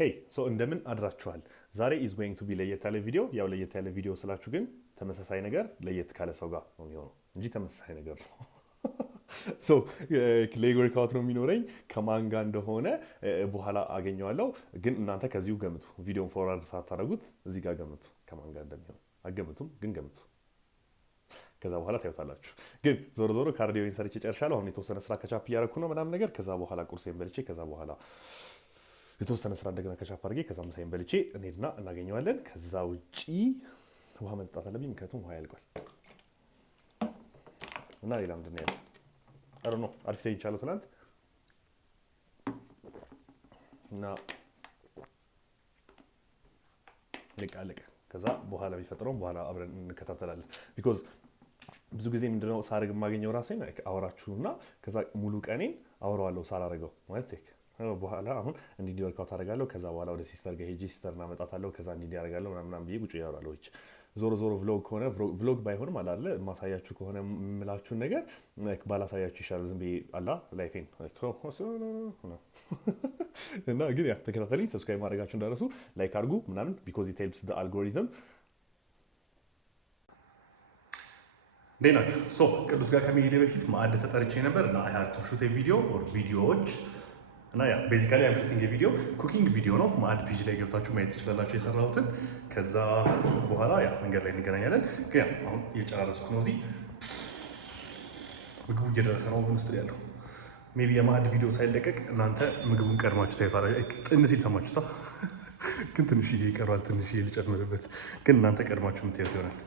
ሄይ ሶ እንደምን አድራችኋል? ዛሬ is going to be ለየት ያለ ቪዲዮ። ያው ለየት ያለ ቪዲዮ ስላችሁ ግን ተመሳሳይ ነገር ለየት ካለ ሰው ጋር ነው የሚሆነው እንጂ ተመሳሳይ ነገር ነው። ሶ ሌግ ወርክአውት ነው የሚኖረኝ። ከማን ጋር እንደሆነ በኋላ አገኘዋለሁ። ግን እናንተ ከዚሁ ገምቱ። ቪዲዮን ፎርዋርድ ሳታደርጉት እዚህ ጋር ገምቱ ከማን ጋር እንደሚሆን። አገምቱም ግን ገምቱ። ከዛ በኋላ ታዩታላችሁ። ግን ዞሮ ዞሮ ካርዲዮን ሰርቼ ጨርሻለሁ። አሁን የተወሰነ ስራ ከቻፕ እያደረኩ ነው ምናምን ነገር። ከዛ በኋላ ቁርሴን በልቼ ከዛ በኋላ የተወሰነ ስራ እንደገና ከቻፕ አድርጌ ከዛ ምሳዬን በልቼ እንሄድና እናገኘዋለን። ከዛ ውጪ ውሃ መጠጣት አለብኝ፣ ምክንያቱም ውሃ ያልቋል። እና ሌላ ምንድን ነው ያለው? አይ ዶንት ኖ አሪፍ ተኝቻለሁ ትናንት እና ልቃለቀ። ከዛ በኋላ የሚፈጥረው በኋላ አብረን እንከታተላለን። ቢኮዝ ብዙ ጊዜ ምንድነው ሳረግ የማገኘው ራሴን አወራችሁና ከዛ ሙሉ ቀኔን አወራዋለሁ ሳላረገው ማለት በኋላ አሁን እንዲህ ወርክአውት አደርጋለሁ። ከዛ በኋላ ወደ ሲስተር ጋር ሄጄ ሲስተርና አመጣታለሁ። ከዛ እንዲህ ያደርጋለሁ ምናምን ብዬ ቁጭ ያወራለሁ። ዞሮ ዞሮ ቭሎግ ከሆነ ቭሎግ ባይሆንም አላለ ማሳያችሁ ከሆነ የምላችሁን ነገር ባላሳያችሁ ይሻላል። ዝም ብዬ አላ ላይፌን እና ግን ያ ተከታተሉኝ። ሰብስክራይብ ማድረጋችሁ እንዳረሱ ላይክ አድርጉ ምናምን ቢኮዝ ኢት ሄልፕስ ዘ አልጎሪዝም። እንዴት ናችሁ? ሶ ቅዱስ ጋር ከመሄዴ በፊት ማዕድ ተጠርቼ ነበር እና አይ ሃድ ቱ ሹት ቪዲዮ ኦር ቪዲዮዎች እና ያ ቤዚካሊ አም ሹቲንግ ቪዲዮ ኩኪንግ ቪዲዮ ነው። ማዕድ ፔጅ ላይ ገብታችሁ ማየት ትችላላችሁ የሰራሁትን። ከዛ በኋላ ያ መንገድ ላይ እንገናኛለን። ግን አሁን እየጨራረስኩ ነው። እዚህ ምግቡ እየደረሰ ነው ኦቨን ውስጥ ያለው። ሜቢ የማዕድ ቪዲዮ ሳይለቀቅ እናንተ ምግቡን ቀድማችሁ ታዩታላችሁ። ትንሽ ይሰማችሁታ፣ ግን ትንሽዬ ይቀራል። ትንሽዬ ልጨምርበት፣ ግን እናንተ ቀድማችሁ የምታዩት ይሆናል።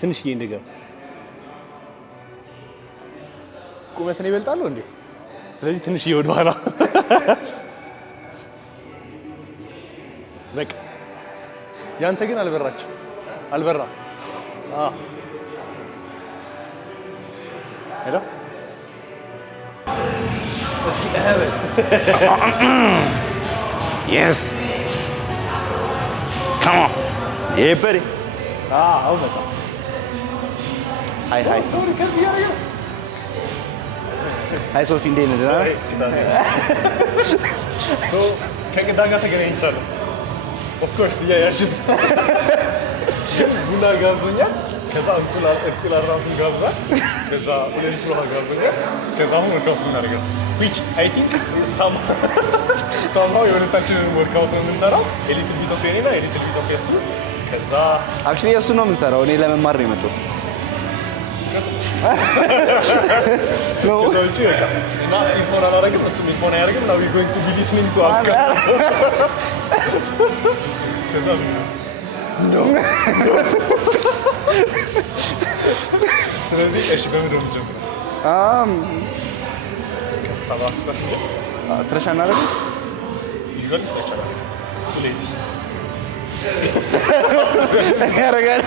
ትንሽዬ እንደገና ቁመትን ይበልጣሉ እንዴ? ስለዚህ ትንሽዬ ወደ ኋላ በቃ። ያንተ ግን አልበራችም፣ አልበራ። ሄሎ እስኪ እህበል Yes. Come on. Yeah, buddy. አሁን በጣም Hi. Hi, Sophie. እንዴት ነህ? ከቅዳ ጋር ተገናኝቻለሁ። ኦፍ ኮርስ ያያችሁት ቡና ጋብዞኛል። ከዛ እንቁላል ራሱን ጋብዟል። ከዛ ሁለት ውሃ ጋብዞኛል። ከዛ አሁን ወርክአውት እናደርጋለን። which I think somehow የሁለታችንን ወርክአውት ነው የምንሰራው። ኤሊት ቢት ኦፍ የኔና ኤሊት ቢት ኦፍ የሱ። ከዛ አክቹሊ የሱ ነው የምንሰራው። እኔ ለመማር ነው የመጣሁት። እና ኢንፎን አላደርግም፣ እሱም ኢንፎን አያደርግም። now we're going to be listening to our ከዛ no ስለዚህ እሺ በምንድን ነው የምንጀምረው? ስትሬች አናደርግም? ዩዥዋሊ ስትሬች አናደርግም። too lazy ያደርጋል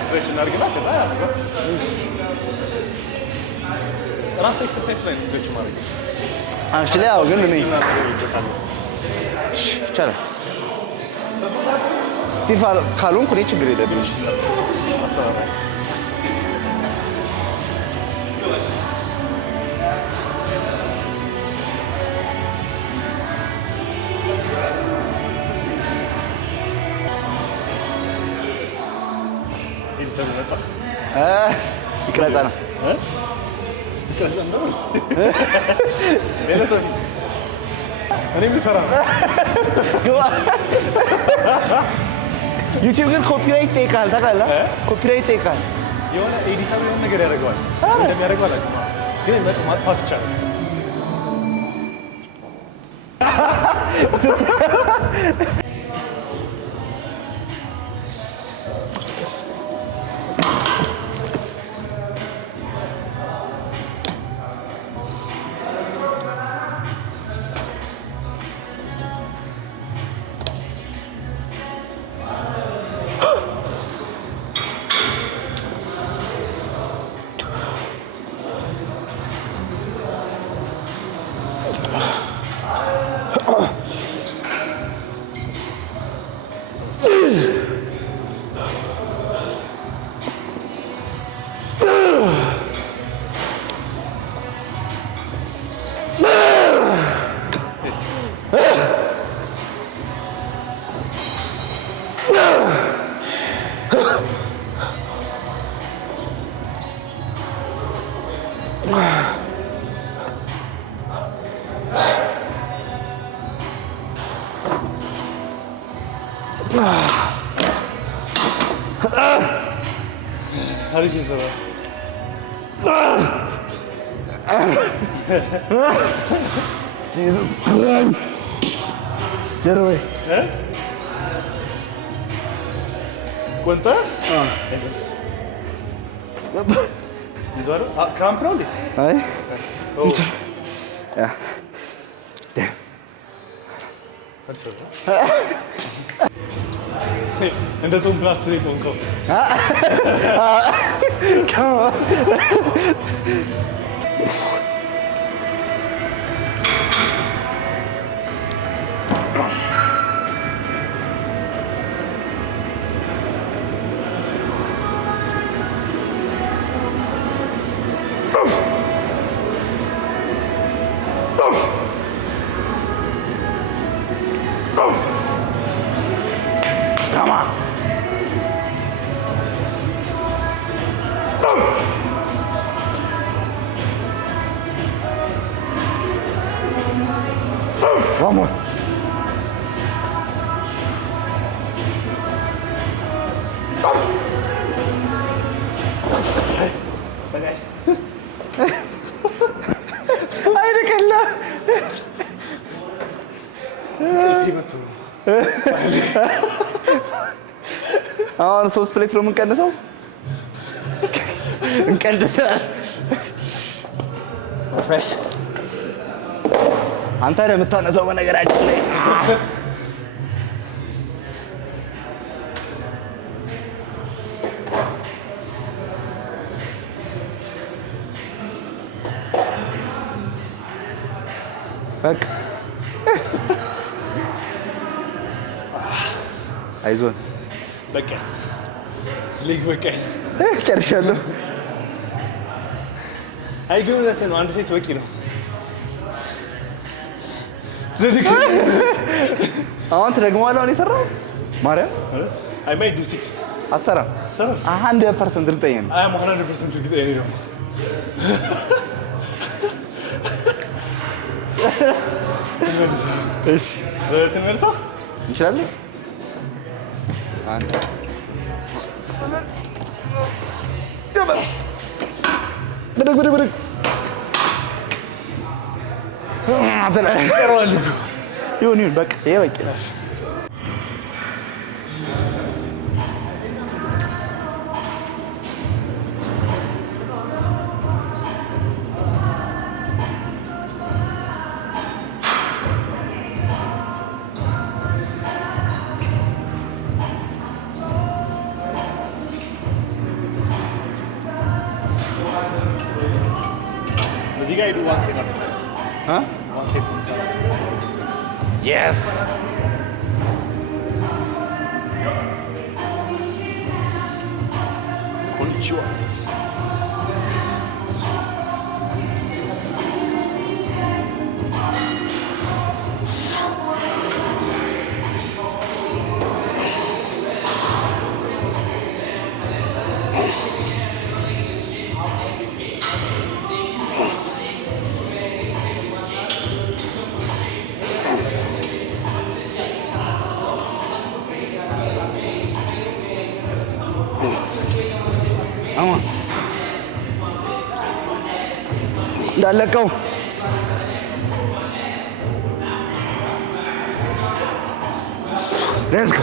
ስትሬች እናድርግና ከዛ ራሱ ኤክሰርሳይዝ ላይ ነው ስትሬች ማድረግ። አክቹሊ ያው ግን እኔ ይቻላል ስቲፍ ካልሆንኩ እኔ ችግር የለብኝም። ይቅረጻ ነው ቤተሰብ እኔ የምሰራ ዩቲዩብ ግን ኮፒራይት ይጠይቃል። ታውቃለህ? ኮፒራይት ይጠይቃል። የሆነ ኤዲተር የሆነ ነገር ያደርገዋል። እንደሚያደርገው አላውቅም፣ ግን ማጥፋት ይቻላል። አሪፍ የሰራ ጀርባዬ ቆንጣ ይዟል። ክራምፕ ነው እንዴ? አይ እንደ ሰው ብላት ነው የቆንከው። Vamos. አይደከላ አሁን 3 ፕሌት ነው የምንቀንሰው። እንቀንሳለን። አንተ ነው የምታነሳው በነገራችን ላይ። በቃ አይዞን በቃ ሊግ በቃ ጨርሻለሁ። አይ ግን እውነትህ ነው። አንድ ሴት በቂ ነው። አሁን ትደግመዋለህ። አሁን የሰራው ማርያም አይ ማይ ዱ 6 አትሰራም። 100% እርግጠኛ ነኝ። አይ አም 100% እርግጠኛ ነኝ። እሺ ትመልሰው እንችላለን። አንድ ብድግ ብድግ ብድግ ይሁን ይሁን በቃ ይሄ በቂ ነው። እዚህ ጋር ሄዱ ዋን ሴት አለ ዋን ሴት Yes. ኮንቺዋ እንዳለቀው ሌትስ ጎ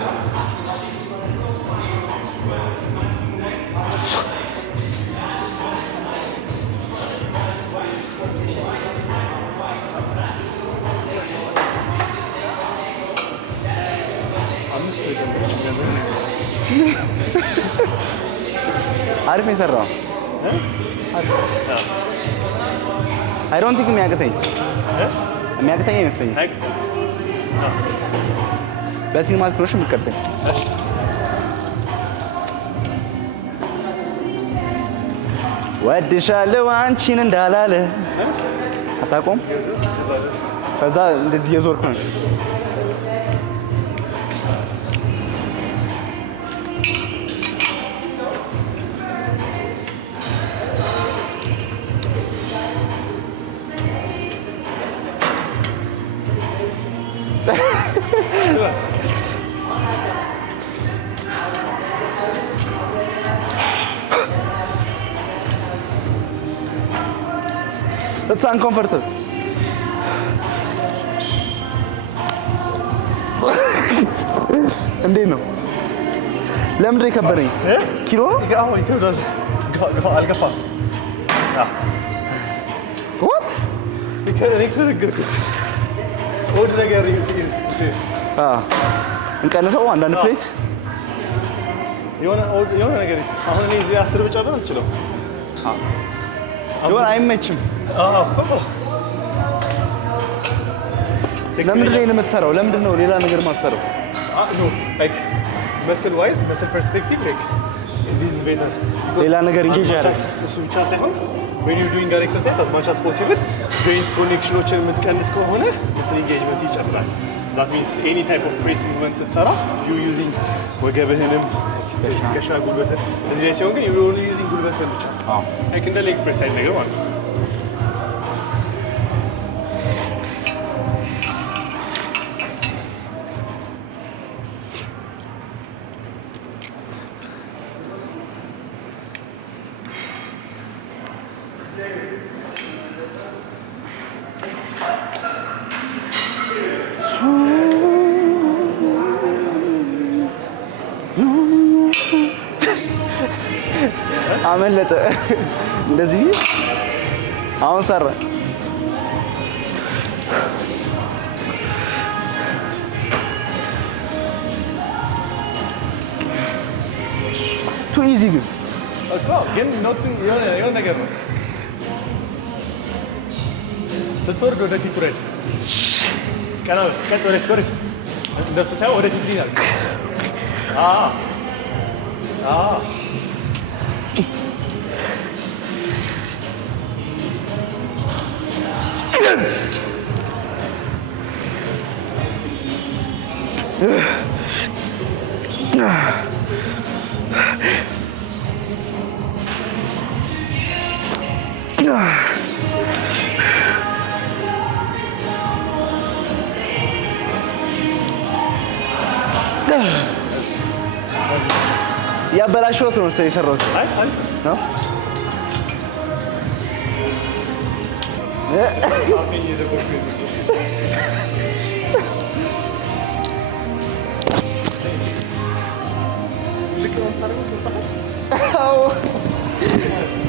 አሪፍ ነው የሰራው። አይ ዶንት ቲንክ የሚያቅተኝ አይመስለኝም። በሲኒማቲክ ክሮሽ የምትቀርጸኝ ወድሻለሁ አንቺን እንዳላለ አታውቀውም። ከዛ እንደዚህ እየዞርክ ነው። It's uncomfortable. እንዴት ነው? ለምንድን ነው የከበደኝ? ኪሎ ነው? አዎ ይከብዳል። አልገፋም። What? ወደ ነገር እንቀንሰው አንዳንድ ፕሌት የሆነ ነገር አሁን እኔ እዚህ 10 ብጨምር አልችልም። የሆነ አይመችም። ለምንድን ነው የምትሰራው? ለምንድን ነው ሌላ ነገር የማትሰራው? መስል ዋይዝ መስል ፐርስፔክቲቭ ሌላ ነገር ኢንጌጅ ያደርጋል። እሱ ብቻ ሳይሆን when you're doing that exercise as much as possible joint ኮኔክሽኖችን የምትቀንስ ከሆነ መስል ኢንጌጅመንት ይጨምራል። that means any type of press movement ስትሰራ you using ወገብህንም ትከሻ ጉልበትህን እዚህ ላይ ሲሆን ግን you only using ጉልበትህን ብቻ like እንደ ሌግ ፕሬስ አይነት ነገር ማለት ነው። አመለጠ እንደዚህ አሁን ሰራ። ቱ ኢዚ ግን የሆነ ነገር ነው። ስትወርድ ወደፊት ውረድ። ቀጥ ወደፊት ወረድ። እንደሱ ሳይሆን ወደፊት ይላል። ያበላሽዎት ነው መሰለኝ የሰራሁት ነው።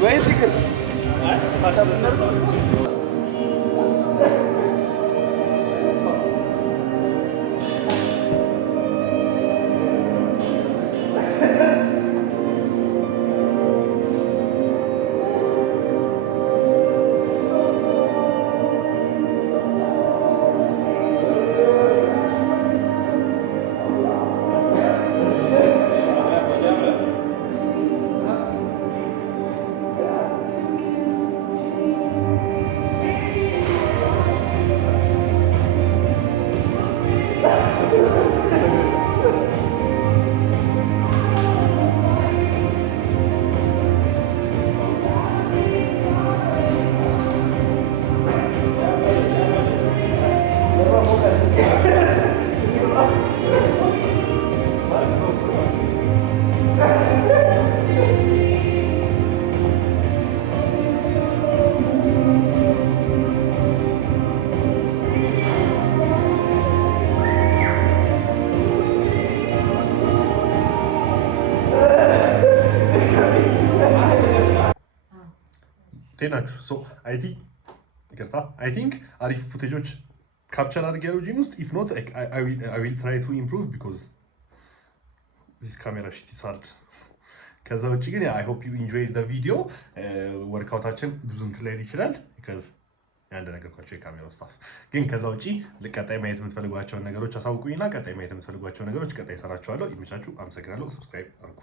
ወይስ ይቅር ናችሁ አይ ቲንክ አሪፍ ፉቴጆች ካፕቸር አድርጌያለሁ ጂም ውስጥ። ኢፍ ኖት አይ ዊል ትራይ ቱ ኢምፕሩቭ ቢኮዝ ዚስ ካሜራ ሽት ኢዝ ሃርድ። ከዛ ውጭ ግን አይ ሆፕ ዩ ኢንጆይ ዘ ቪዲዮ። ወርክአውታችን ብዙ እንትን ላይ ይችላል ቢኮዝ ያንድ ነገርኳቸው የካሜራው ስታፍ። ግን ከዛ ውጭ ቀጣይ ማየት የምትፈልጓቸውን ነገሮች አሳውቁኝና ቀጣይ ማየት የምትፈልጓቸውን ነገሮች ቀጣይ እሰራቸዋለሁ። ይመቻችሁ። አመሰግናለሁ። ሰብስክራይብ አድርጉ።